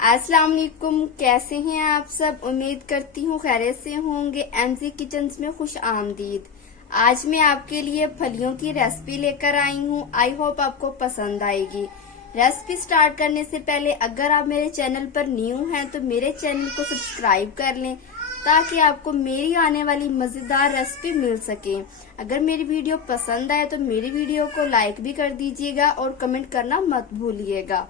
अस्सलाम वालेकुम। कैसे हैं आप सब? उम्मीद करती हूँ खैरियत से होंगे। एमजी किचन्स में खुश आमदीद। आज मैं आपके लिए फलियों की रेसिपी लेकर आई हूँ। आई होप आपको पसंद आएगी। रेसिपी स्टार्ट करने से पहले अगर आप मेरे चैनल पर न्यू हैं तो मेरे चैनल को सब्सक्राइब कर लें ताकि आपको मेरी आने वाली मजेदार रेसिपी मिल सके। अगर मेरी वीडियो पसंद आए तो मेरी वीडियो को लाइक भी कर दीजिएगा और कमेंट करना मत भूलिएगा।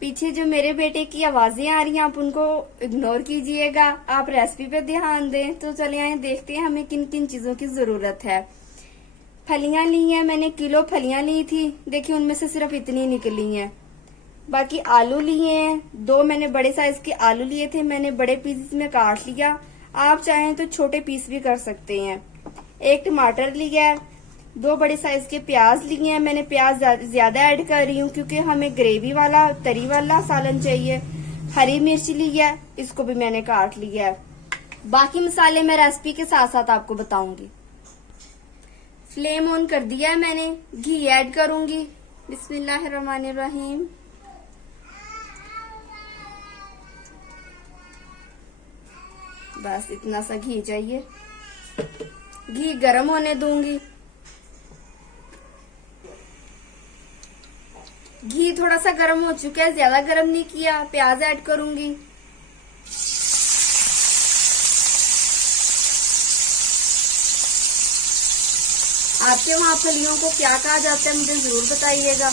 पीछे जो मेरे बेटे की आवाजें आ रही हैं आप उनको इग्नोर कीजिएगा, आप रेसिपी पे ध्यान दें। तो चलिए आए देखते हैं हमें किन किन चीजों की जरूरत है। फलियां ली हैं मैंने, किलो फलियां ली थी। देखिए उनमें से सिर्फ इतनी निकली हैं। बाकी आलू लिए हैं, 2 मैंने बड़े साइज के आलू लिए थे, मैंने बड़े पीस में काट लिया। आप चाहें तो छोटे पीस भी कर सकते हैं। 1 टमाटर लिया है, 2 बड़े साइज के प्याज लिए हैं। मैंने प्याज ज्यादा ऐड कर रही हूँ क्योंकि हमें ग्रेवी वाला तरी वाला सालन चाहिए। हरी मिर्च ली है, इसको भी मैंने काट लिया है। बाकी मसाले मैं रेसिपी के साथ साथ आपको बताऊंगी। फ्लेम ऑन कर दिया है मैंने, घी ऐड करूंगी। बिस्मिल्लाहिर्रहमानिर्रहीम। बस इतना सा घी चाहिए। घी गरम होने दूंगी। घी थोड़ा सा गर्म हो चुका है, ज्यादा गर्म नहीं किया। प्याज ऐड करूंगी। आपके वहां फलियों को क्या कहा जाता है मुझे जरूर बताइएगा।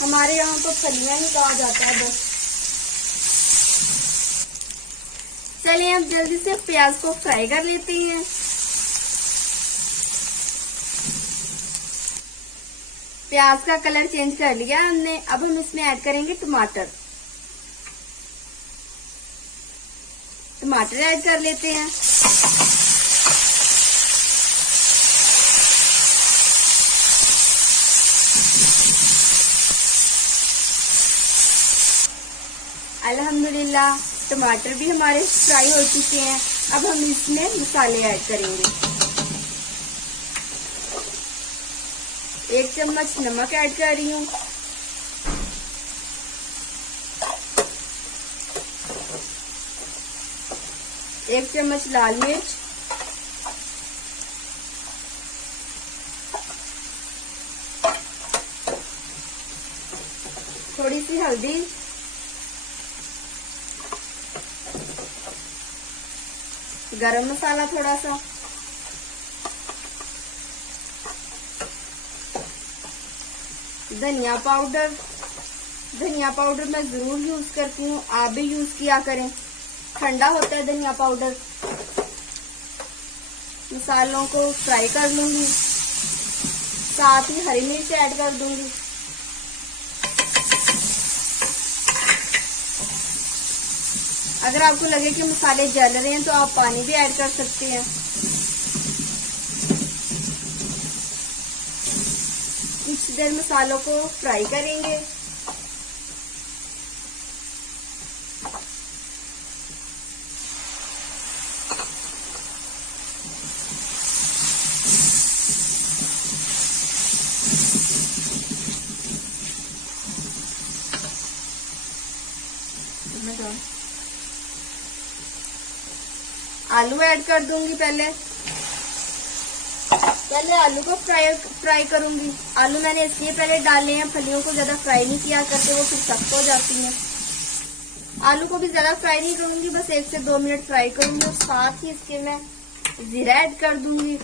हमारे यहाँ तो फलियां ही कहा जाता है बस। चलिए अब जल्दी से प्याज को फ्राई कर लेते हैं। प्याज का कलर चेंज कर लिया हमने। अब हम इसमें ऐड करेंगे टमाटर। टमाटर ऐड कर लेते हैं। अल्हम्दुलिल्लाह टमाटर भी हमारे फ्राई हो चुके हैं। अब हम इसमें मसाले ऐड करेंगे। 1 चम्मच नमक ऐड कर रही हूँ। एक चम्मच लाल मिर्च, थोड़ी सी हल्दी, गरम मसाला थोड़ा सा, धनिया पाउडर। धनिया पाउडर मैं जरूर यूज करती हूँ, आप भी यूज किया करें, ठंडा होता है धनिया पाउडर। मसालों को फ्राई कर लूंगी, साथ ही हरी मिर्च ऐड कर दूंगी। अगर आपको लगे कि मसाले जल रहे हैं तो आप पानी भी ऐड कर सकते हैं। कुछ देर मसालों को फ्राई करेंगे। आलू ऐड कर दूंगी। पहले आलू को फ्राई करूंगी। आलू मैंने इसलिए पहले डाले हैं, फलियों को ज्यादा फ्राई नहीं किया करते, वो फिर सख्त हो जाती हैं। आलू को भी ज्यादा फ्राई नहीं करूंगी, बस 1 से 2 मिनट फ्राई करूंगी। और साथ ही इसके मैं जीरा ऐड कर दूंगी।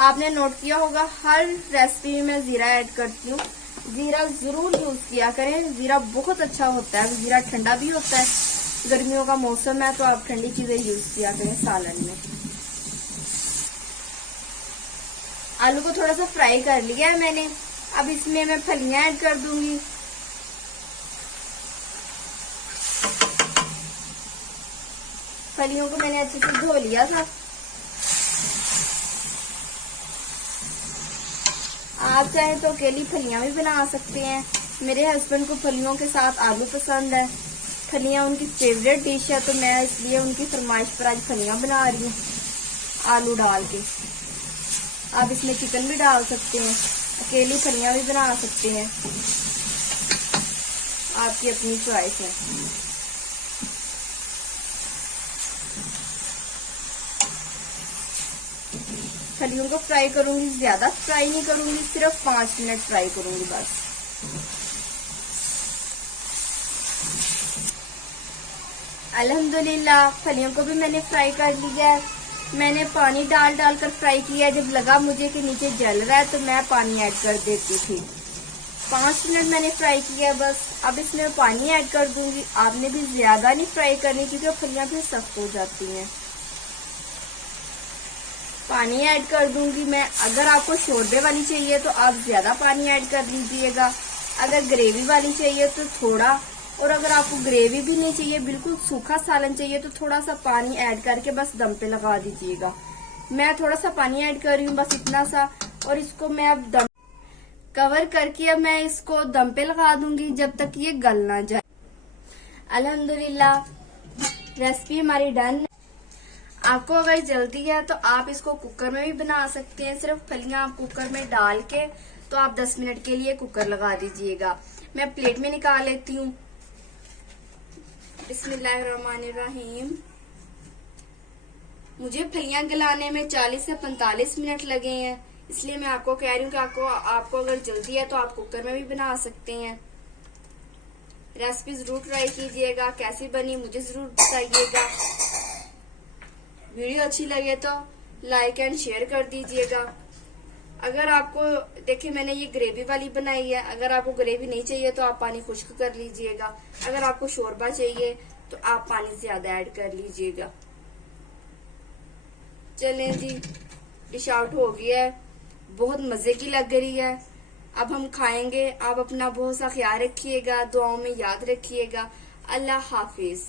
आपने नोट किया होगा हर रेसिपी में मैं जीरा ऐड करती हूँ। जीरा जरूर यूज किया करें, जीरा बहुत अच्छा होता है। जीरा ठंडा भी होता है, गर्मियों का मौसम है तो आप ठंडी चीजें यूज किया करें सालन में। आलू को थोड़ा सा फ्राई कर लिया है मैंने। अब इसमें मैं फलियां ऐड कर दूंगी। फलियों को मैंने अच्छे से धो लिया था। आप चाहे तो अकेली फलियां भी बना सकते हैं। मेरे हस्बैंड को फलियों के साथ आलू पसंद है, फलियां उनकी फेवरेट डिश है, तो मैं इसलिए उनकी फरमाइश पर आज फलियां बना रही हूँ आलू डाल के। आप इसमें चिकन भी डाल सकते हैं, अकेली फलियां भी बना सकते हैं, आपकी अपनी चॉइस है। फलियों को फ्राई करूंगी, ज्यादा फ्राई नहीं करूंगी, सिर्फ 5 मिनट फ्राई करूंगी बस। अल्हम्दुलिल्लाह फलियों को भी मैंने फ्राई कर लिया है। मैंने पानी डाल कर फ्राई किया। जब लगा मुझे कि नीचे जल रहा है तो मैं पानी ऐड कर देती थी। 5 मिनट मैंने फ्राई किया बस। अब इसमें पानी ऐड कर दूंगी। आपने भी ज्यादा नहीं फ्राई करनी क्योंकि फलियां फिर सख्त हो जाती हैं। पानी ऐड कर दूंगी मैं। अगर आपको शोरबे वाली चाहिए तो आप ज्यादा पानी ऐड कर लीजिएगा, अगर ग्रेवी वाली चाहिए तो थोड़ा, और अगर आपको ग्रेवी भी नहीं चाहिए, बिल्कुल सूखा सालन चाहिए तो थोड़ा सा पानी ऐड करके बस दम पे लगा दीजिएगा। मैं थोड़ा सा पानी ऐड कर रही हूँ बस इतना सा, और इसको मैं अब दम कवर करके अब मैं इसको दम पे लगा दूंगी जब तक ये गल ना जाए। अल्हम्दुलिल्लाह रेसिपी हमारी डन। आपको अगर जल्दी है तो आप इसको कुकर में भी बना सकते हैं। सिर्फ फलियां आप कुकर में डाल के तो आप 10 मिनट के लिए कुकर लगा दीजिएगा। मैं प्लेट में निकाल लेती हूँ। बिस्मिल्लाहिर्रहमानिर्रहीम। मुझे फलियां गलाने में 40 से 45 मिनट लगे हैं, इसलिए मैं आपको कह रही हूँ कि आपको अगर जल्दी है तो आप कुकर में भी बना सकते हैं। रेसिपी जरूर ट्राई कीजिएगा। कैसी बनी मुझे जरूर बताइएगा। वीडियो अच्छी लगे तो लाइक एंड शेयर कर दीजिएगा। अगर आपको देखिए मैंने ये ग्रेवी वाली बनाई है, अगर आपको ग्रेवी नहीं चाहिए तो आप पानी खुश्क कर लीजिएगा। अगर आपको शोरबा चाहिए तो आप पानी ज्यादा ऐड कर लीजिएगा। चलें जी, डिश आउट हो गया है। बहुत मजे की लग रही है। अब हम खाएंगे। आप अपना बहुत सा ख्याल रखिएगा, दुआओं में याद रखिएगा। अल्लाह हाफिज।